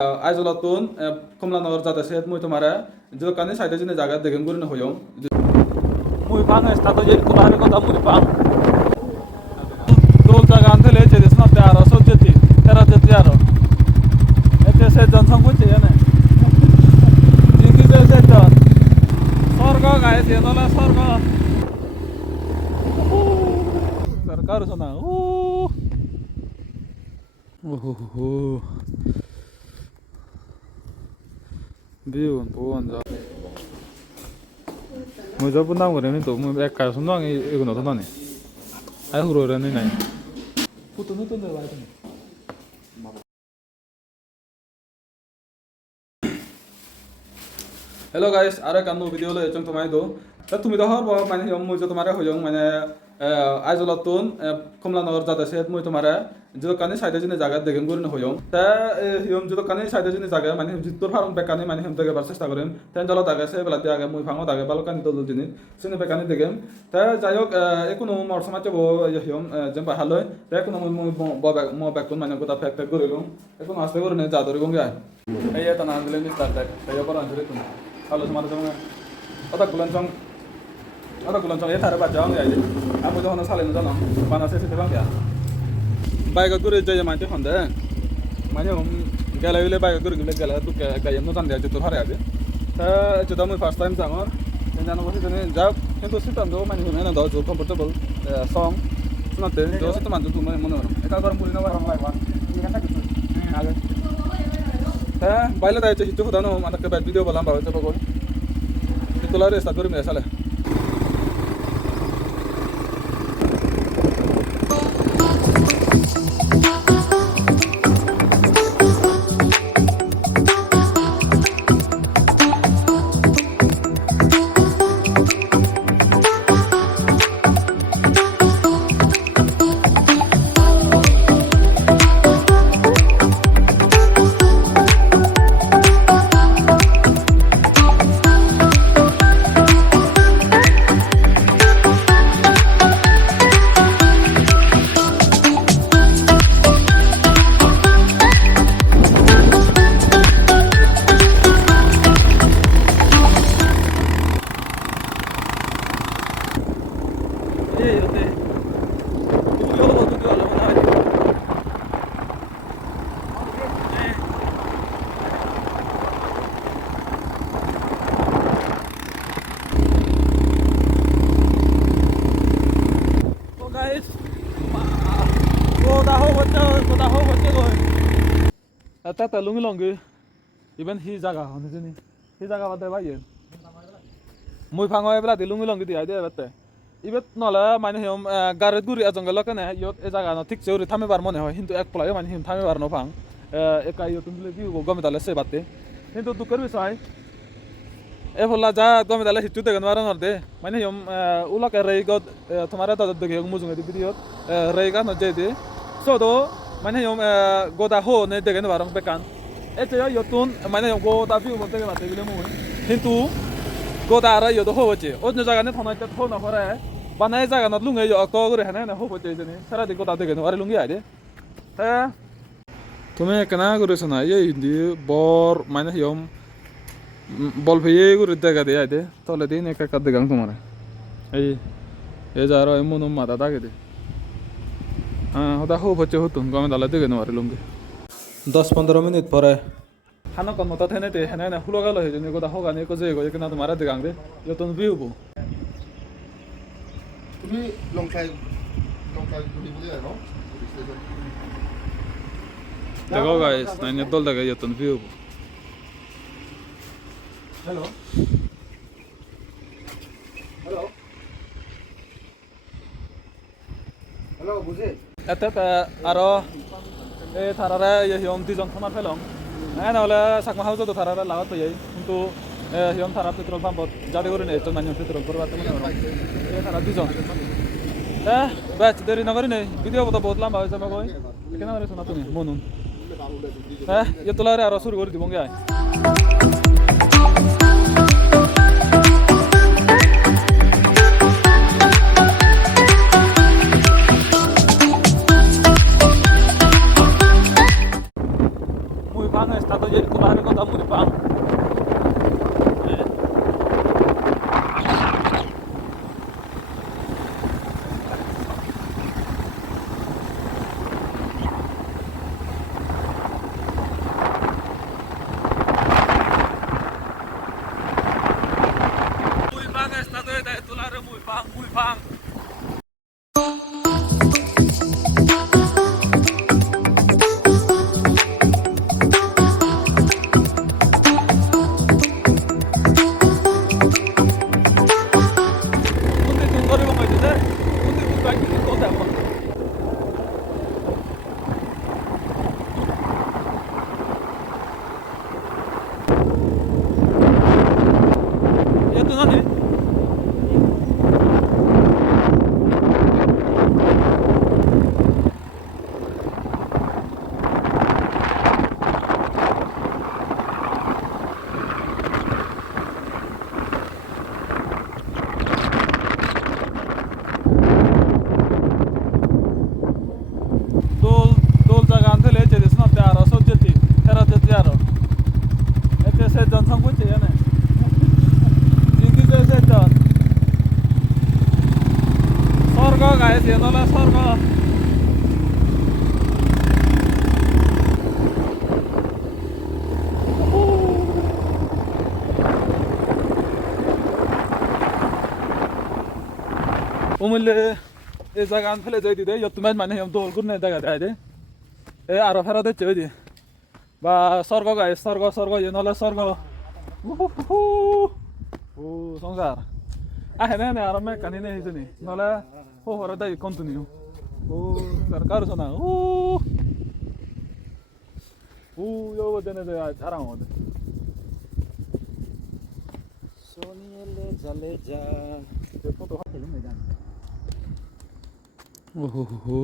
Aizolatun Komlanor Jataset Muitomara, Jokani Side in the Jaga, the Gangur in Hoyong. Muipang is Tato Jet Kubariko Muipang. Dolta Gantele is not there, so jetty, Terra. It said on some good. It is a John. Sorgo, guys, you know, Sorgo. Carcasona. Oh. View buồn rồi. Mới giờ buồn nào rồi nên tụi mình cả số nó cái nó thôi này. Ai huru rồi này này. Phụ nữ tôi nói vậy. Hello guys, ara kan video lo trong tomai do. Ta tumi do har ba mane yom mo jo tomare hoyong mane Aizolatun Komlanor Jataset moi tomare जो कने side जने जागा Degen गुरन होयम ता हम जो कने side जने जागा माने हम जितुर फारम बेकाने माने हम तगे चेष्टा करेम तेन जला दागा से बेला त्यागा मुइ फांगो दागा बालकानि दल दिनि सिने बेकाने देगेम ता जायक एकुनो मर समाचे बो यम जेम हालय ता एकुनो मो बेकुन माने गोटा फेक्ट गुरलुम एकुनो आस्ते गुरने जादर गंगा एया तना आंदले नि स्टार्ट एया पर आंदले तुम हालो समार जंग अता कुलन ए थारे बाजांग याय आबो जहन सालेन जन बाना से बांग या बाइक गुरु जय मानते होंदे माने हम गेला विले बाइक गुरु गिले गेला तु गायम न जान दे तो हारे आबे ता जदा मैं फर्स्ट टाइम जांगर जानो बसे जने जाब किंतु सितम दो माने होना दो जो कंफर्टेबल सॉन्ग सुनते जो सितम मान तु माने मन एका गरम पुरी न बारम लाइवा नि गंटा किछु आगे ता बाइला दाय हितो होदानो माने के बाद वीडियो बलाम बावे तो बगोन तुला रे सागुर में साले ta lungi longi even hi jaga hone jeni hi jaga bade bhai moi phango ebla di lungi longi di ide bate ibet nala mane hom garet guri ajangala kane yot e jaga no thik cheuri thame bar mone hoy hintu ek play mane him thame bar no phang ekai yot tumle di go gome dale se bate hintu dukkar bisay e bolla ja gome dale hitu de ganwara norde mane hom ula ka rei god tomara da de ge mujunga di video rei ga no je de so do माने हम गोदा हो ने देगन बारंग बेकान एते यतुन माने हम गोदा बिउ मते माते बिले मु किंतु गोदा रा यदो हो बचे ओजन जागा ने थना त थना फरे बानाय जागा न लुंगे यो अको गरे हने ने हो बचे जने सारा दि गोदा देगन अरे लुंगी आदे हे तुमे कना गरे सना ये हिंदी बोर माने हम बल भये गरे देगा दे आदे तले दिन एक एक देगां तुम्हारे ए जारो एमुनो माता दागे दे होदा हो बच्चे हो तुम गमे दाला देगे नवारे लुंगे 10-15 मिनट परे खाना कम मत थे ने ते हने ने हुलो गलो हे जने गोदा होगा ने को जे गो एकना तुम्हारा देगांग दे यो तुम व्यू बो তুমি লংকাই ঘুরি বলি আর देखो गाइस नाइन दल देगा यो तुम व्यू बो हेलो हेलो हेलो बुझे एते आरो ए थारारा ये हम ती जन थमा फेलं ए नले साकमा हाउस तो थारारा लागत पयै किंतु हम थारा पेट्रोल पंप जादे करे ने तो नानि पेट्रोल करबा त मन ए थारा ती जन बैच देरी नगरी नै भिडियो तो बहुत लंबा होय जमा गय केना रे सुना तुमी मोनुन ये तुला रे आरो सुरु কৰি দিবগে I kemarin kota Muripang. Muripang estado de titular Muripang, Muripang. 근데 동거리 먹어야 되는데 근데 못 가기는 또 잡아. 얘 떠나네. Dol jagan thele jedi sna pyara so jeti hera jeti aro ete se jon thang ko che ne jingi se jon sorgo guys ye nola sorgo umule e jagan thele jedi de yotuman mane yom dol gur ne daga de এ আরো ফেরত হচ্ছে ওই যে বা স্বর্গ গায়ে স্বর্গ স্বর্গ ইয়ে নলে স্বর্গ ও সংসার আহে নে আরো মে কানি নে হিজনি নলে হো হরে দাই কন্টিনিউ ও সরকার শোনা ও ইয়ো দেনে দে আরাম হবে সোনিয়েলে জালে যা তে ফটো হাতে লুমে জান ওহো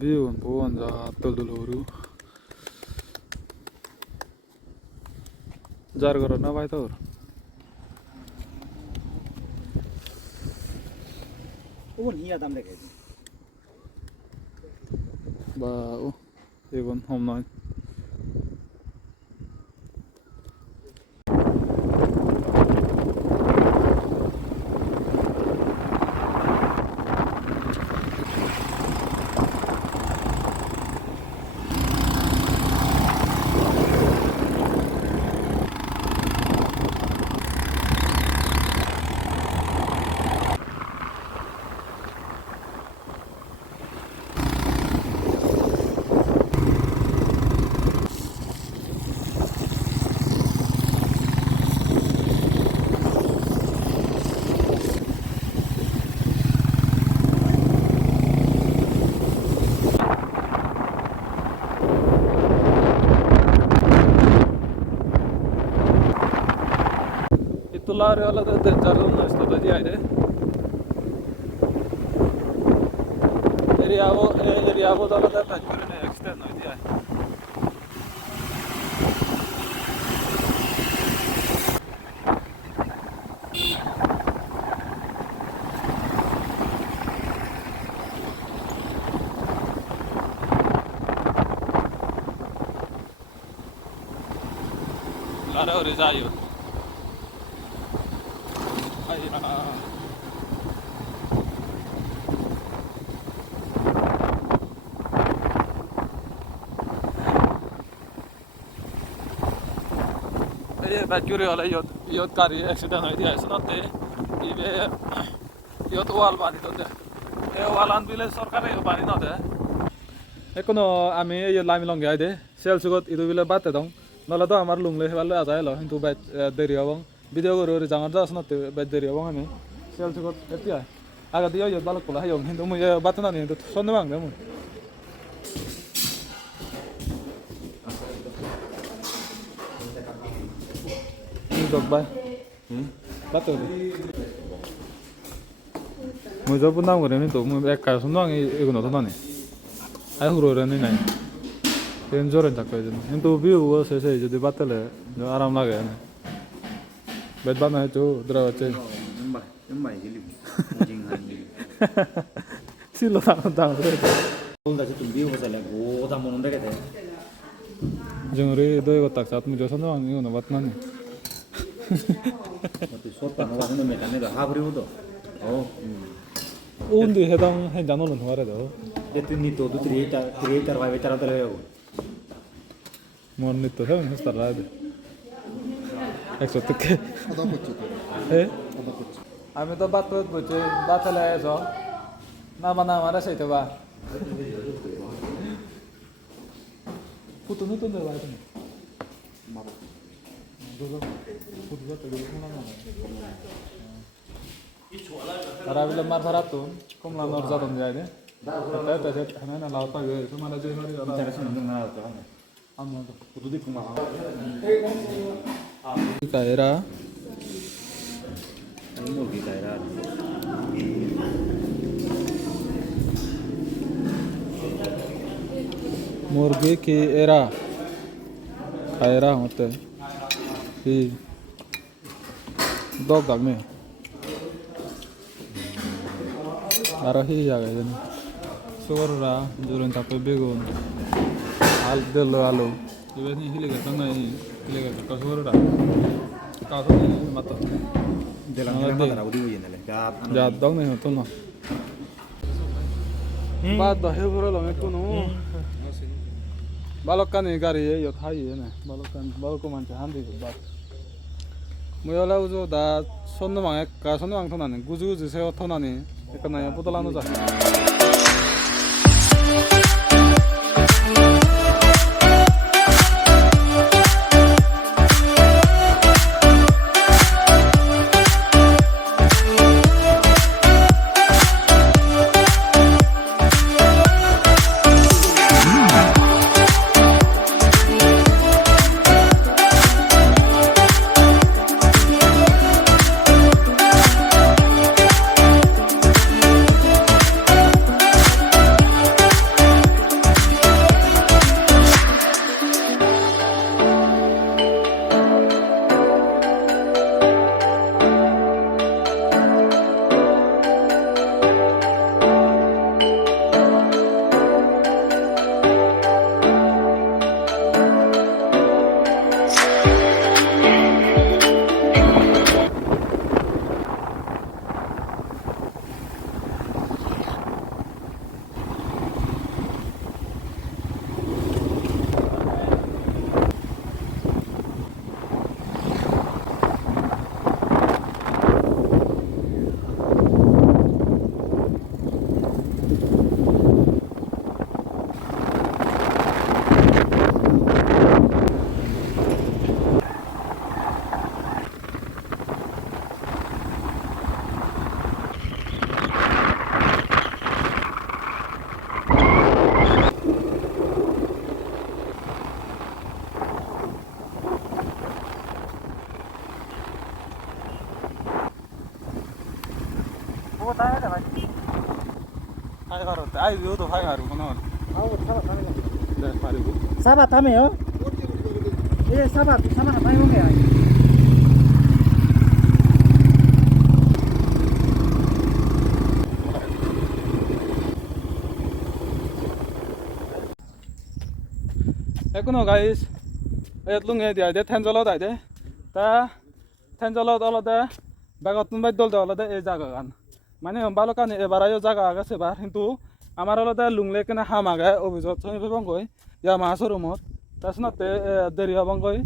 비온 보원자 떨들로루 जार गर न भाइ त ওন হিয়া দাম লেগে बा ओ एगोन हम नय titolare alla del giardino è stato di aide eriavo dalla della giurene esterno di aide Lara risaio Bacuri ala yot kari accident hoy diya sunate ibe yot wal bani to de e walan bile sarkare bani na de ekono ami ye lami long gai de sel sugot idu bile batte dong nala to amar lungle hebalo aja elo hintu bet deri abong video goro ri jangar ja sunate bet deri abong ani sel sugot etia aga diyo yot balok pola hayong hintu mu batte na ni hintu sonne mang de mu dog bay bắt rồi mới giờ bún đau của em tụi mình cả số nong cái nó thôi này ai huru rồi này này em giờ rồi chắc cái em tụi view sẽ jadi bắt lại nó aram lagi này bed ban này chú draw chơi em mày cái gì xin lo tang tang rồi 오늘 다시 좀 미워 보살래. 오, 다 먹는데 deh. Jengri doi kotak saat muncul sana orang ini nggak mana. Waktu sopan orang itu mereka nih dah habri udah. Oh. Undi hedang hendan orang tuh ada tuh. Itu nih tuh creator vai vetar ada leo. Morni tuh hedang hastar ada. Eksotik. 하다 보지 또. Eh? 하다 보지. আমি তো বাত করতে বলছি বাত চলে এসো না বানা আমার সেইটা বা পুতো নতুন দেওয়া তুমি 마법. দুটো পুতো যাতে গেলে কোন না তারা বলে মার ভাড়া তো কমলা নর যাতন যায় রে তাই তাই হ্যাঁ না লাউ পাগে তোমার যে মারি দাদা Cara sih nggak nggak tuh. আমরা তো Kudu di kumah. Kiara Ini mau di daerah. मुर्गी की एरा खायरा होते ही दो दाग में आरोही जागा जन सुगररा जुरन तापे बेगुन आल देलो आलू इबेनी हिलेगा तंगा हिलेगा का सुगररा का मत Jalan jalan mana tahu di ujung nih. जा दग नहीं होतो ना बात दहे भरो लमे कुनो बालकानी गाड़ी यो थाई ने बालको मान्छे हान्दी बात मोयला उजो दा sonno 망에 가 sonno 망 토나네 구주구주 세워 토나니 एकना या पुतलानो जा 하이 가로때 아이 요도 하이 가루구나 Ayo sahabat kami. 네 가리고 Sahabat kami yo. Iya sahabat kami mau ya. 에코노 가이스 에tlung에 디아데 텐절로 다이데 তা 텐절로 অলদে বাগতুন বাই দলদে অলদে এই জায়গা গান মানে বালকানি এবারাইও জায়গা আগাছে বার কিন্তু আমার অলদে লুংলে কেনে হামাগে অভিযোগ থইবে বঙ্গই ইয়া মাসরুমত তাসনাতে দেরি হবঙ্গই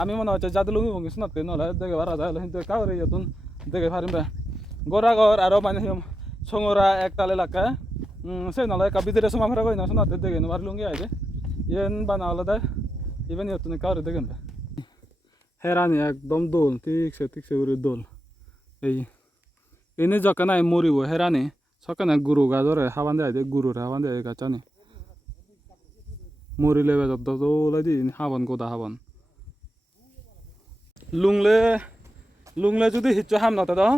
আমি মনে হচ্ছে জাদু লুঙ্গি বঙ্গি সনাতে নলে দেখে বারা যায় কিন্তু কাউরে ইয়তুন দেখে পারিমবে গোরাগর আর মানে সঙ্গরা একতাল এলাকা সেই নলে কা বিদেরে সমা ফেরা কই না সনাতে দেখে নো বার লুঙ্গি আইদে ইয়েন বানা অলদে ইবেন ইয়তুন কাউরে দেখেন হেরানি একদম দোল ঠিকছে করে দোল এই এনে যখন আই মরিব হেরানি সকানে গুরু গাজরে হাবান দেয় গুরুরে হাবান দেয় গাছানি মরিলে বেজত দোলাই দি হাবান গোদা হাবান লুংলে যদি হিচ্ছু হাম নতে দাও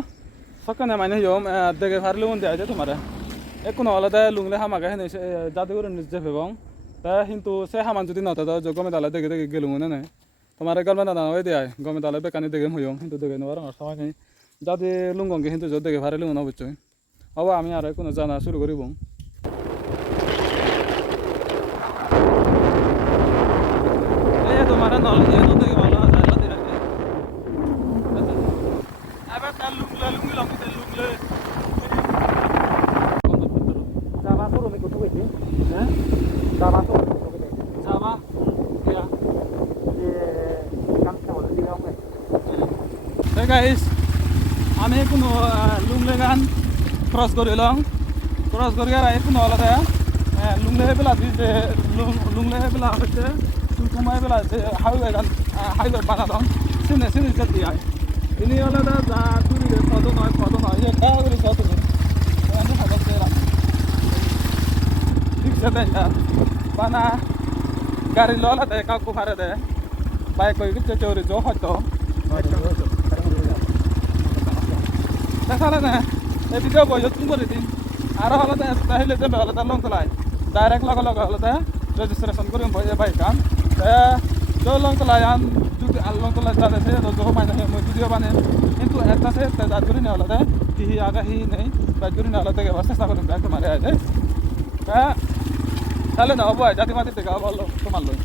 সকানে মানে হিয়ম দেখে ফারলে মন দেয় তোমার এখনো আলাদা লুংলে হামাকে হেনে জাদুঘরের নিজে ভেবং তা কিন্তু সে হামান যদি নতে দাও গমে দালে দেখে গেলু মনে নাই তোমার গলমে দাদা ওই দেয় গমে দালে বেকানি দেখে হইং কিন্তু দেখে নেওয়ার আমার সময় যাতে লুঙ্গকে কিন্তু যদি দেখে ফারলে মনে অবশ্যই হবা আমি আর কোনো জানা শুরু করিব Para nol ya no te wala la de rake. Aba ta lungi long te lungle. Sama suruh mikut duit ni. Hah? Sama suruh mikut duit. Sama. Ya. Kang sama di kamu kan. Hey guys, আমি কোনো লুংলে গান cross করিলাম cross করি আর কোনো আলাদা লুংলে বেলা দিতে লুংলে বেলা হচ্ছে সুকুমাই বেলা highway গান হাইওয়ে বানালাম সিনে সিনে যেতে হয় ইনি আলাদা যা তুই কত নয় এ কা করে কত আমি হাজার ঠিক আছে না বানা গাড়ি ললা দেয় কাকু ভাড়া দেয় বাইক কই কিছু চোরে জো হয়তো দেখালে না এই ভিডিও বইও তুমি করে দিন আর হলো তাহলে দেবে হলো তার লং তলায় ডাইরেক্ট লগে হলো তা রেজিস্ট্রেশন করে বইয়ে বাইক কাম তো লং তলায় আন যদি লং তলায় যাবে সে তো মানে মই ভিডিও বানে কিন্তু একটা সে জাদুরি না হলো তা কি আগা হি নেই জাদুরি না হলো তাকে চেষ্টা করুন একটা মারে আছে তাহলে না হবো জাতি মাতি থেকে ভালো তোমার লই